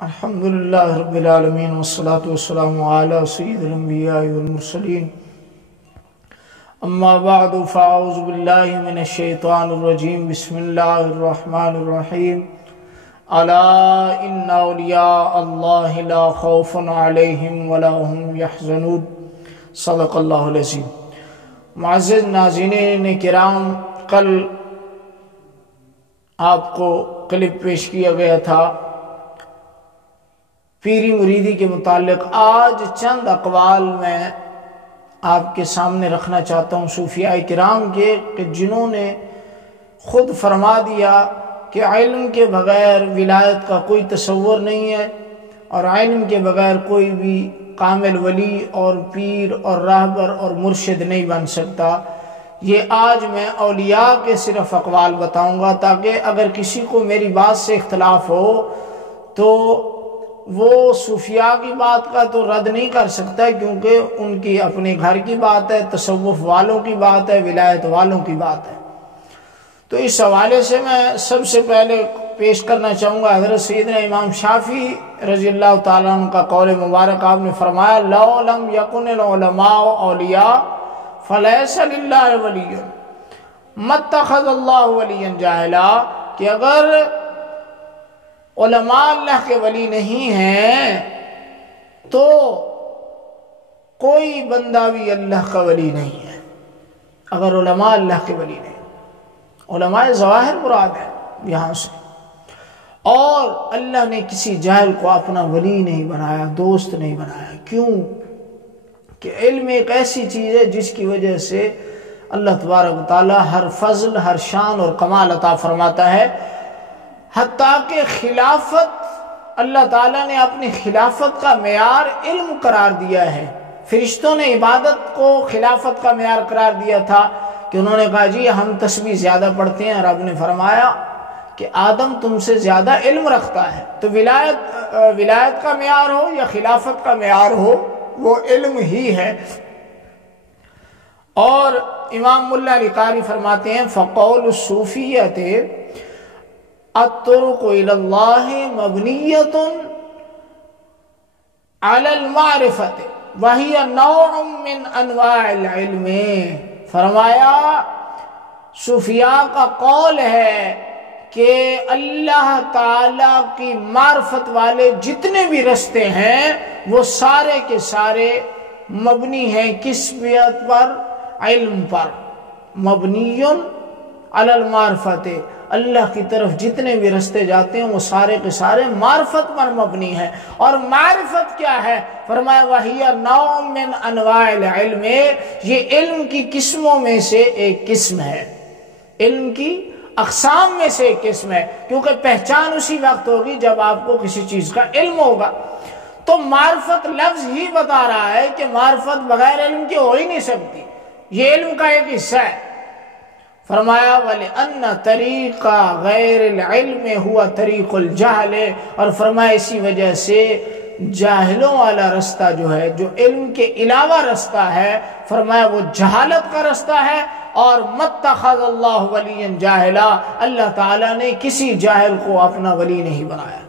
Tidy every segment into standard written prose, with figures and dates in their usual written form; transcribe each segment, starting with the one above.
الحمد للہ رب العالمین والصلاة والسلام علی سید الانبیاء والمرسلین اما بعد فاعوذ باللہ من الشیطان الرجیم بسم اللہ الرحمن الرحیم الا ان اولیاء اللہ لا خوف علیہم ولا هم یحزنون صدق اللہ العظیم۔ معزز ناظرین کرام، کل آپ کو کلپ پیش کیا گیا تھا پیری مریدی کے متعلق۔ آج چند اقوال میں آپ کے سامنے رکھنا چاہتا ہوں صوفیاء کرام کے، کہ جنہوں نے خود فرما دیا کہ علم کے بغیر ولایت کا کوئی تصور نہیں ہے، اور علم کے بغیر کوئی بھی کامل ولی اور پیر اور راہبر اور مرشد نہیں بن سکتا۔ یہ آج میں اولیاء کے صرف اقوال بتاؤں گا، تاکہ اگر کسی کو میری بات سے اختلاف ہو تو وہ صوفیاء کی بات کا تو رد نہیں کر سکتا، کیونکہ ان کی اپنے گھر کی بات ہے، تصوف والوں کی بات ہے، ولایت والوں کی بات ہے۔ تو اس حوالے سے میں سب سے پہلے پیش کرنا چاہوں گا حضرت سیدنا امام شافعی رضی اللہ تعالیٰ عنہ کا قول مبارک۔ آپ نے فرمایا لو لم یکن العلماء اولیاء فلیس للہ ولی ما اتخذ اللہ ولیا جاہلا، کہ اگر علماء اللہ کے ولی نہیں ہیں تو کوئی بندہ بھی اللہ کا ولی نہیں ہے۔ اگر علماء اللہ کے ولی نہیں، علماء ظواہر مراد ہے یہاں سے، اور اللہ نے کسی جاہل کو اپنا ولی نہیں بنایا، دوست نہیں بنایا۔ کیوں؟ کہ علم ایک ایسی چیز ہے جس کی وجہ سے اللہ تبارک و تعالی ہر فضل، ہر شان اور کمال عطا فرماتا ہے۔ حتیٰ کہ خلافت، اللہ تعالیٰ نے اپنی خلافت کا معیار علم قرار دیا ہے۔ فرشتوں نے عبادت کو خلافت کا معیار قرار دیا تھا، کہ انہوں نے کہا جی ہم تسبیح زیادہ پڑھتے ہیں، رب نے فرمایا کہ آدم تم سے زیادہ علم رکھتا ہے۔ تو ولایت کا معیار ہو یا خلافت کا معیار ہو، وہ علم ہی ہے۔ اور امام ملا علی قاری فرماتے ہیں فقول الصوفیت الطرق الى اللہ مبنیۃ علی المعرفۃ وہی نوع من انواع العلم۔ فرمایا صوفیاء کا قول ہے کہ اللہ تعالیٰ کی معرفت والے جتنے بھی رستے ہیں وہ سارے کے سارے مبنی ہیں کس بات پر؟ علم پر۔ مبنی علی المعرفۃ، اللہ کی طرف جتنے بھی رستے جاتے ہیں وہ سارے کے سارے معرفت پر مبنی ہیں۔ اور معرفت کیا ہے؟ فرمایا وَهِيَ نَوْعٌ مِّنْ أَنْوَاعِ الْعِلْمِ، یہ علم کی قسموں میں سے ایک قسم ہے، علم کی اقسام میں سے ایک قسم ہے، کیونکہ پہچان اسی وقت ہوگی جب آپ کو کسی چیز کا علم ہوگا۔ تو معرفت لفظ ہی بتا رہا ہے کہ معرفت بغیر علم کے ہو ہی نہیں سکتی، یہ علم کا ایک حصہ ہے۔ فرمایا وَلِأَنَّ طَرِيقَ غَيْرِ الْعِلْمِ هُوَ طَرِيقُ الْجَهْلِ، اور فرمایا اسی وجہ سے جاہلوں والا رستہ جو ہے، جو علم کے علاوہ رستہ ہے، فرمایا وہ جہالت کا رستہ ہے۔ اور مَتَّخَذَ اللَّهُ وَلِيًّا جَاهِلًا، اللہ تعالیٰ نے کسی جاہل کو اپنا ولی نہیں بنایا۔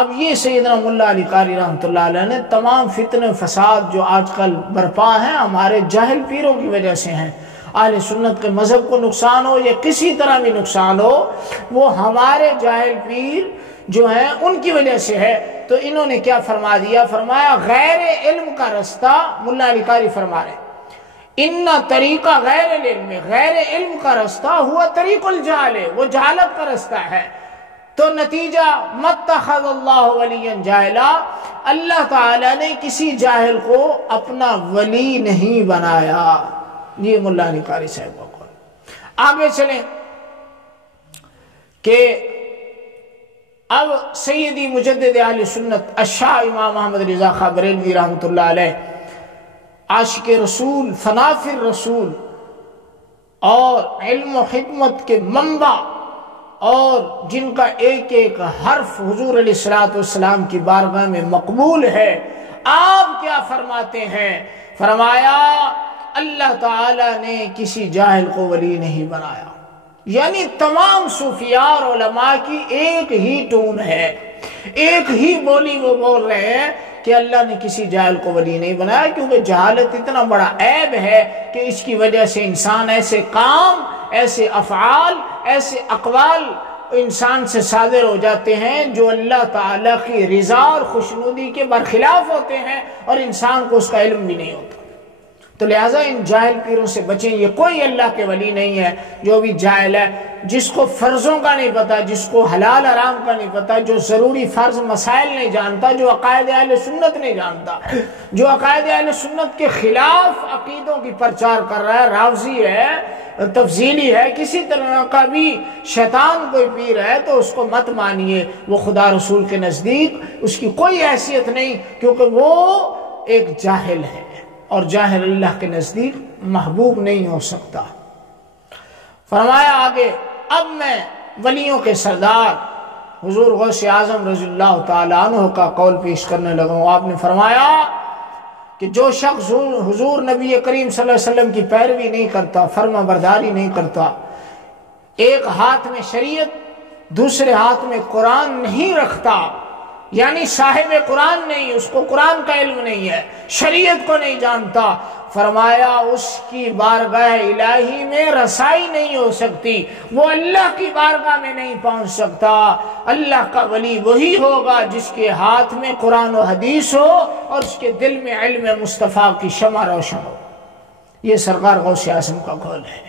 اب یہ سیدنا ملا علی قاری رحمۃ اللہ علیہ نے تمام فتنے فساد جو آج کل برپا ہیں ہمارے جاہل پیروں کی وجہ سے ہیں، اہل سنت کے مذہب کو نقصان ہو یا کسی طرح بھی نقصان ہو، وہ ہمارے جاہل پیر جو ہیں ان کی وجہ سے ہے۔ تو انہوں نے کیا فرما دیا؟ فرمایا غیر علم کا رستہ، ملا علی قاری فرما رہے ان طریقہ غیر العلم، غیر علم کا رستہ ہوا طریق الجہل، وہ جہالت کا رستہ ہے۔ تو نتیجہ مَتَّخَذَ اللَّهُ وَلِيًّا جَاهِلًا، اللہ تعالیٰ نے کسی جاہل کو اپنا ولی نہیں بنایا۔ یہ ملا علی قاری صاحب کا قول۔ آگے چلیں کہ اب سیدی مجدد اہل سنت الشاہ امام احمد رضا خاں بریلوی رحمۃ اللہ علیہ، عاشق رسول، فنا فی الرسول، اور علم و حکمت کے منبع، اور جن کا ایک ایک حرف حضور علیہ السلام کی بارگاہ میں مقبول ہے، آپ کیا فرماتے ہیں؟ فرمایا اللہ تعالیٰ نے کسی جاہل کو ولی نہیں بنایا۔ یعنی تمام صوفیاء اور علماء کی ایک ہی ٹون ہے ایک ہی بولی وہ بول رہے ہیں کہ اللہ نے کسی جاہل کو ولی نہیں بنایا، کیونکہ جہالت اتنا بڑا عیب ہے کہ اس کی وجہ سے انسان ایسے کام، ایسے افعال، ایسے اقوال انسان سے صادر ہو جاتے ہیں جو اللہ تعالیٰ کی رضا اور خوشنودی کے برخلاف ہوتے ہیں، اور انسان کو اس کا علم بھی نہیں ہوتا۔ تو لہٰذا ان جاہل پیروں سے بچیں، یہ کوئی اللہ کے ولی نہیں ہے جو بھی جاہل ہے، جس کو فرضوں کا نہیں پتا، جس کو حلال حرام کا نہیں پتا، جو ضروری فرض مسائل نہیں جانتا، جو عقائد اہل سنت نہیں جانتا، جو عقائد اہل سنت کے خلاف عقیدوں کی پرچار کر رہا ہے، رافضی ہے، تفضیلی ہے، کسی طرح کا بھی شیطان کوئی پیر ہے تو اس کو مت مانیے، وہ خدا رسول کے نزدیک اس کی کوئی حیثیت نہیں، کیونکہ وہ ایک جاہل ہے، اور جاہل اللہ کے نزدیک محبوب نہیں ہو سکتا۔ فرمایا آگے، اب میں ولیوں کے سردار حضور غوث اعظم رضی اللہ تعالیٰ عنہ کا قول پیش کرنے لگا ہوں۔ آپ نے فرمایا کہ جو شخص حضور نبی کریم صلی اللہ علیہ وسلم کی پیروی نہیں کرتا، فرما برداری نہیں کرتا، ایک ہاتھ میں شریعت دوسرے ہاتھ میں قرآن نہیں رکھتا، یعنی صاحب قرآن نہیں، اس کو قرآن کا علم نہیں ہے، شریعت کو نہیں جانتا، فرمایا اس کی بارگاہ الہی میں رسائی نہیں ہو سکتی، وہ اللہ کی بارگاہ میں نہیں پہنچ سکتا۔ اللہ کا ولی وہی ہوگا جس کے ہاتھ میں قرآن و حدیث ہو اور اس کے دل میں علم مصطفیٰ کی شمع روشن ہو۔ یہ سرکار غوث اعظم کا قول ہے۔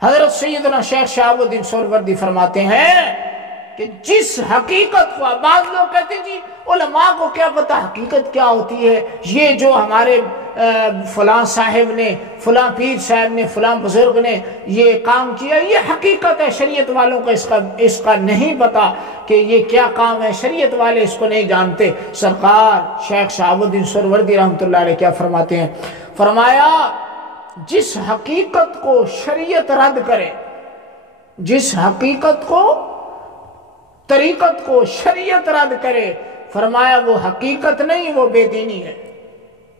حضرت سیدنا شیخ شہاب الدین سہروردی فرماتے ہیں کہ جس حقیقت کو، بعض لوگ کہتے ہیں جی علماء کو کیا پتا حقیقت کیا ہوتی ہے، یہ جو ہمارے فلاں صاحب نے، فلاں پیر صاحب نے، فلاں بزرگ نے یہ کام کیا، یہ حقیقت ہے، شریعت والوں کو اس کا نہیں پتا کہ یہ کیا کام ہے، شریعت والے اس کو نہیں جانتے۔ سرکار شیخ شہاب الدین سہروردی رحمۃ اللہ علیہ کیا فرماتے ہیں؟ فرمایا جس حقیقت کو شریعت رد کرے، جس حقیقت کو، طریقت کو شریعت رد کرے، فرمایا وہ حقیقت نہیں، وہ بے دینی ہے۔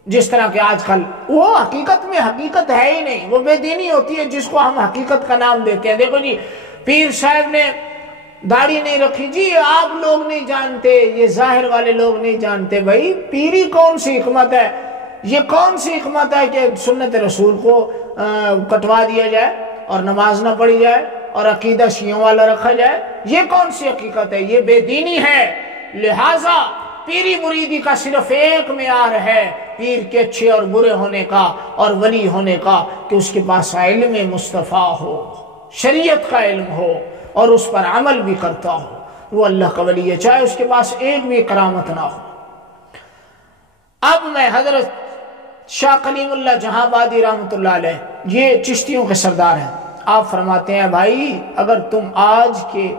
جس طرح کہ آج کل وہ حقیقت میں حقیقت ہے ہی نہیں، وہ بے دینی ہوتی ہے جس کو ہم حقیقت کا نام دیتے ہیں۔ دیکھو جی پیر صاحب نے داڑھی نہیں رکھی، جی آپ لوگ نہیں جانتے، یہ ظاہر والے لوگ نہیں جانتے۔ بھائی پیری کون سی حکمت ہے، یہ کون سی حکمت ہے کہ سنت رسول کو کٹوا دیا جائے اور نماز نہ پڑھی جائے اور عقیدہ شیعوں والا رکھا جائے؟ یہ کون سی حقیقت ہے؟ یہ بے دینی ہے۔ لہٰذا پیری مریدی کا صرف ایک معیار ہے پیر کے اچھے اور برے ہونے کا اور ولی ہونے کا، کہ اس کے پاس علم مصطفیٰ ہو، شریعت کا علم ہو اور اس پر عمل بھی کرتا ہو، وہ اللہ کا ولی ہے، چاہے اس کے پاس ایک بھی کرامت نہ ہو۔ اب میں حضرت شاہ کلیم اللہ جہاں آبادی رحمۃ اللہ علیہ، یہ چشتیوں کے سردار ہیں، آپ فرماتے ہیں بھائی اگر تم آج کے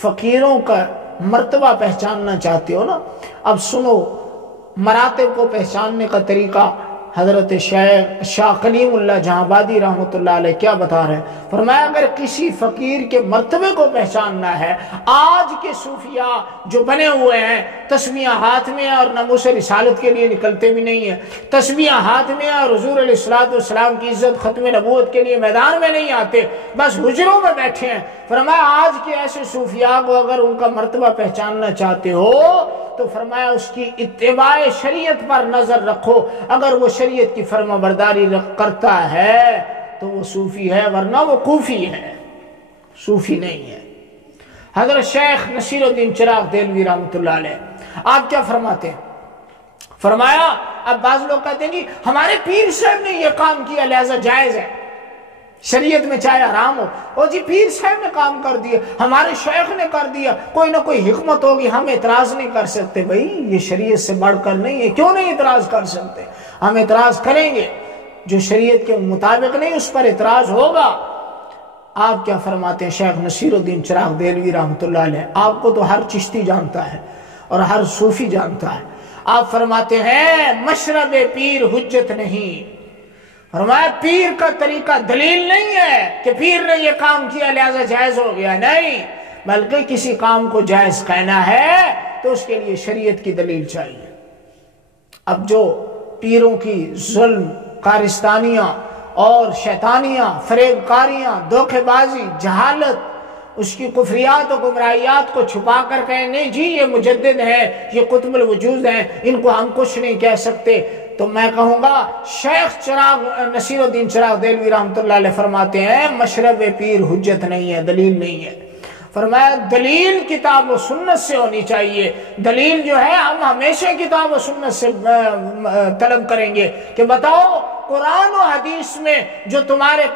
فقیروں کا مرتبہ پہچاننا چاہتے ہو نا، اب سنو مراتب کو پہچاننے کا طریقہ حضرت شاہ کلیم اللہ جہاں آبادی رحمۃ اللہ علیہ کیا بتا رہے ہیں؟ فرمایا اگر کسی فقیر کے مرتبے کو پہچاننا ہے، آج کے صوفیاء جو بنے ہوئے ہیں تسمیہ ہاتھ میں اور ناموس رسالت کے لیے نکلتے بھی نہیں ہیں، تسمیہ ہاتھ میں اور حضور علیہ الصلوۃ والسلام کی عزت ختم نبوت کے لیے میدان میں نہیں آتے، بس حجروں میں بیٹھے ہیں، فرمایا آج کے ایسے صوفیاء کو اگر ان کا مرتبہ پہچاننا چاہتے ہو تو فرمایا اس کی اتباع شریعت پر نظر رکھو، اگر وہ شریعت کی فرما برداری کرتا ہے تو وہ صوفی ہے، ورنہ وہ کوفی ہے، صوفی نہیں ہے۔ حضرت شیخ نصیر الدین چراغ دہلوی رحمۃ اللہ علیہ آپ کیا فرماتے ہیں؟ فرمایا اب بعض لوگ کہتے ہیں کہ ہمارے پیر صاحب نے یہ کام کیا لہذا جائز ہے، شریعت میں چاہے حرام ہو، اور جی پیر صاحب نے کام کر دیا، ہمارے شیخ نے کر دیا، کوئی نہ کوئی حکمت ہوگی، ہم اعتراض نہیں کر سکتے۔ بھائی یہ شریعت سے بڑھ کر نہیں ہے، کیوں نہیں اعتراض کر سکتے؟ ہم اعتراض کریں گے، جو شریعت کے مطابق نہیں اس پر اعتراض ہوگا۔ آپ کیا فرماتے ہیں شیخ نصیر الدین چراغ دہلوی رحمۃ اللہ علیہ؟ آپ کو تو ہر چشتی جانتا ہے اور ہر صوفی جانتا ہے۔ آپ فرماتے ہیں مشرب پیر حجت نہیں، فرمایا پیر کا طریقہ دلیل نہیں ہے کہ پیر نے یہ کام کیا لہذا جائز ہو گیا، نہیں، بلکہ کسی کام کو جائز کہنا ہے تو اس کے لیے شریعت کی دلیل چاہیے۔ اب جو پیروں کی ظلم، کارستانیاں اور شیطانیاں، فریب کاریاں، دھوکے بازی، جہالت اس کی کفریات و گمراہیات کو چھپا کر کہیں نہیں جی یہ مجدد ہیں، یہ قطب الوجود ہیں، ان کو ہم کچھ نہیں کہہ سکتے، تو میں کہوں گا شیخ چراغ نصیر الدین چراغ دہلوی رحمۃ اللہ علیہ فرماتے ہیں مشرب پیر حجت نہیں ہے، دلیل نہیں ہے۔ فرمایا دلیل کتاب و سنت سے ہونی چاہیے، دلیل جو ہے ہم ہمیشہ کتاب و سنت سے طلب کریں گے کہ بتاؤ قرآن و حدیث میں جو تمہارے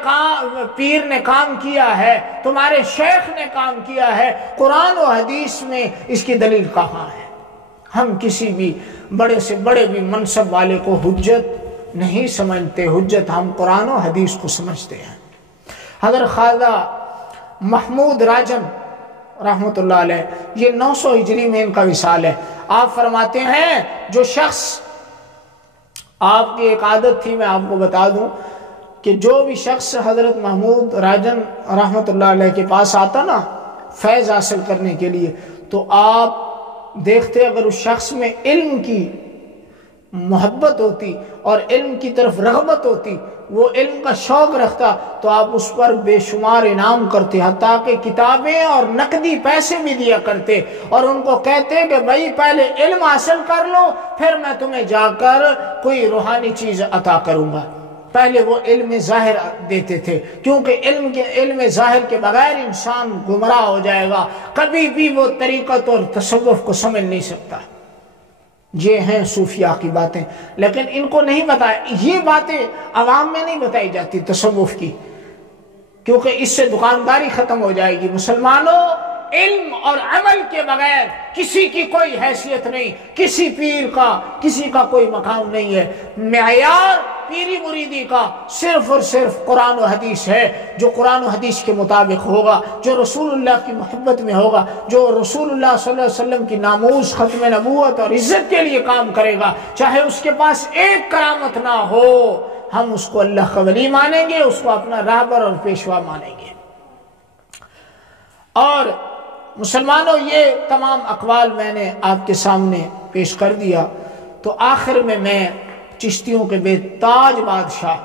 پیر نے کام کیا ہے، تمہارے شیخ نے کام کیا ہے، قرآن و حدیث میں اس کی دلیل کہاں ہے؟ ہم کسی بھی بڑے سے بڑے بھی منصب والے کو حجت نہیں سمجھتے، حجت ہم قرآن و حدیث کو سمجھتے ہیں۔ حضرت خواجہ محمود راجن رحمۃ اللہ علیہ، یہ 900 ہجری میں ان کا وصال ہے، آپ فرماتے ہیں جو شخص، آپ کی ایک عادت تھی میں آپ کو بتا دوں کہ جو بھی شخص حضرت محمود راجن رحمۃ اللہ علیہ کے پاس آتا نا فیض حاصل کرنے کے لیے، تو آپ دیکھتے اگر اس شخص میں علم کی محبت ہوتی اور علم کی طرف رغبت ہوتی، وہ علم کا شوق رکھتا، تو آپ اس پر بے شمار انعام کرتے، حتیٰ کہ کتابیں اور نقدی پیسے بھی دیا کرتے، اور ان کو کہتے کہ بھائی پہلے علم حاصل کر لو پھر میں تمہیں جا کر کوئی روحانی چیز عطا کروں گا۔ پہلے وہ علم ظاہر دیتے تھے، کیونکہ علم ظاہر کے بغیر انسان گمراہ ہو جائے گا، کبھی بھی وہ طریقت اور تصوف کو سمجھ نہیں سکتا۔ یہ ہیں صوفیاء کی باتیں، لیکن ان کو نہیں بتایا، یہ باتیں عوام میں نہیں بتائی جاتی تصوف کی، کیونکہ اس سے دکانداری ختم ہو جائے گی۔ مسلمانوں، علم اور عمل کے بغیر کسی کی کوئی حیثیت نہیں، کسی پیر کا کسی کا کوئی مقام نہیں ہے۔ معیار پیری مریدی کا صرف اور صرف قرآن و حدیث ہے، جو قرآن و حدیث کے مطابق ہوگا، جو رسول اللہ کی محبت میں ہوگا، جو رسول اللہ صلی اللہ علیہ وسلم کی ناموس، ختم نبوت اور عزت کے لیے کام کرے گا، چاہے اس کے پاس ایک کرامت نہ ہو، ہم اس کو اللہ کا ولی مانیں گے، اس کو اپنا راہبر اور پیشوا مانیں گے۔ اور مسلمانوں، یہ تمام اقوال میں نے آپ کے سامنے پیش کر دیا، تو آخر میں چشتیوں کے بے تاج بادشاہ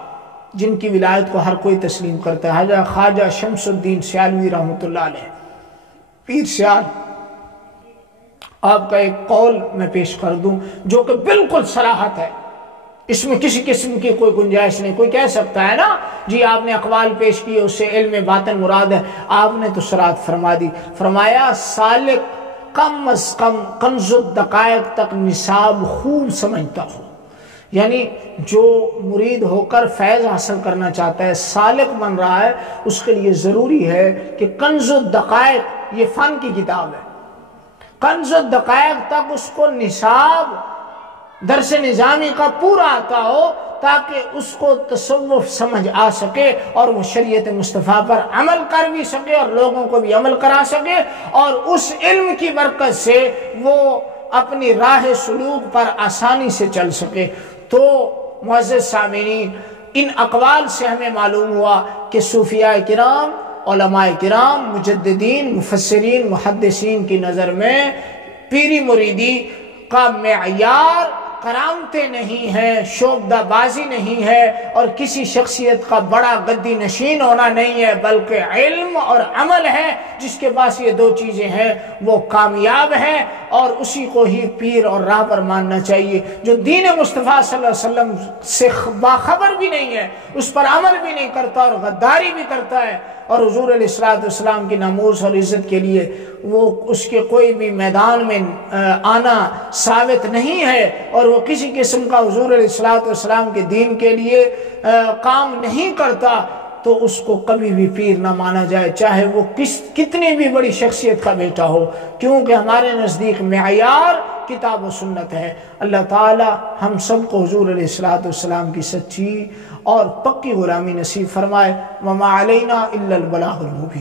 جن کی ولایت کو ہر کوئی تسلیم کرتا ہے، حضرت خواجہ شمس الدین سیالوی رحمۃ اللہ علیہ، پیر سیال، آپ کا ایک قول میں پیش کر دوں جو کہ بالکل صراحت ہے، اس میں کسی قسم کی کوئی گنجائش نہیں۔ کوئی کہہ سکتا ہے نا جی آپ نے اقوال پیش کیے اس سے علم باطن مراد ہے، آپ نے تو صراحت فرما دی۔ فرمایا سالک کم از کم کنز الدقائق تک نصاب خوب سمجھتا ہو، یعنی جو مرید ہو کر فیض حاصل کرنا چاہتا ہے، سالک بن رہا ہے، اس کے لیے ضروری ہے کہ کنز الدقائق، یہ فن کی کتاب ہے، کنز الدقائق تک اس کو نصاب درس نظامی کا پورا آتا ہو، تاکہ اس کو تصوف سمجھ آ سکے اور وہ شریعت مصطفیٰ پر عمل کر بھی سکے اور لوگوں کو بھی عمل کرا سکے، اور اس علم کی برکت سے وہ اپنی راہ سلوک پر آسانی سے چل سکے۔ تو معزز سامعین، ان اقوال سے ہمیں معلوم ہوا کہ صوفیاء کرام، علماء کرام، مجددین، مفسرین، محدثین کی نظر میں پیری مریدی کا معیار کرامتیں نہیں ہیں، شعبدہ بازی نہیں ہے، اور کسی شخصیت کا بڑا گدی نشین ہونا نہیں ہے، بلکہ علم اور عمل ہے۔ جس کے پاس یہ دو چیزیں ہیں وہ کامیاب ہے، اور اسی کو ہی پیر اور راہبر ماننا چاہیے۔ جو دین مصطفیٰ صلی اللہ علیہ وسلم سے باخبر بھی نہیں ہے، اس پر عمل بھی نہیں کرتا اور غداری بھی کرتا ہے، اور حضور علیہ السلام کی ناموس اور عزت کے لیے وہ اس کے کوئی بھی میدان میں آنا ثابت نہیں ہے، اور وہ کسی قسم کا حضور علیہ السلام کے دین کے لیے کام نہیں کرتا، تو اس کو کبھی بھی پیر نہ مانا جائے، چاہے وہ کتنی بھی بڑی شخصیت کا بیٹا ہو، کیونکہ ہمارے نزدیک معیار کتاب و سنت ہے۔ اللہ تعالی ہم سب کو حضور علیہ السلام کی سچی اور پکی غلامی نصیب فرمائے۔ وما علینا الا البلاغ المبین۔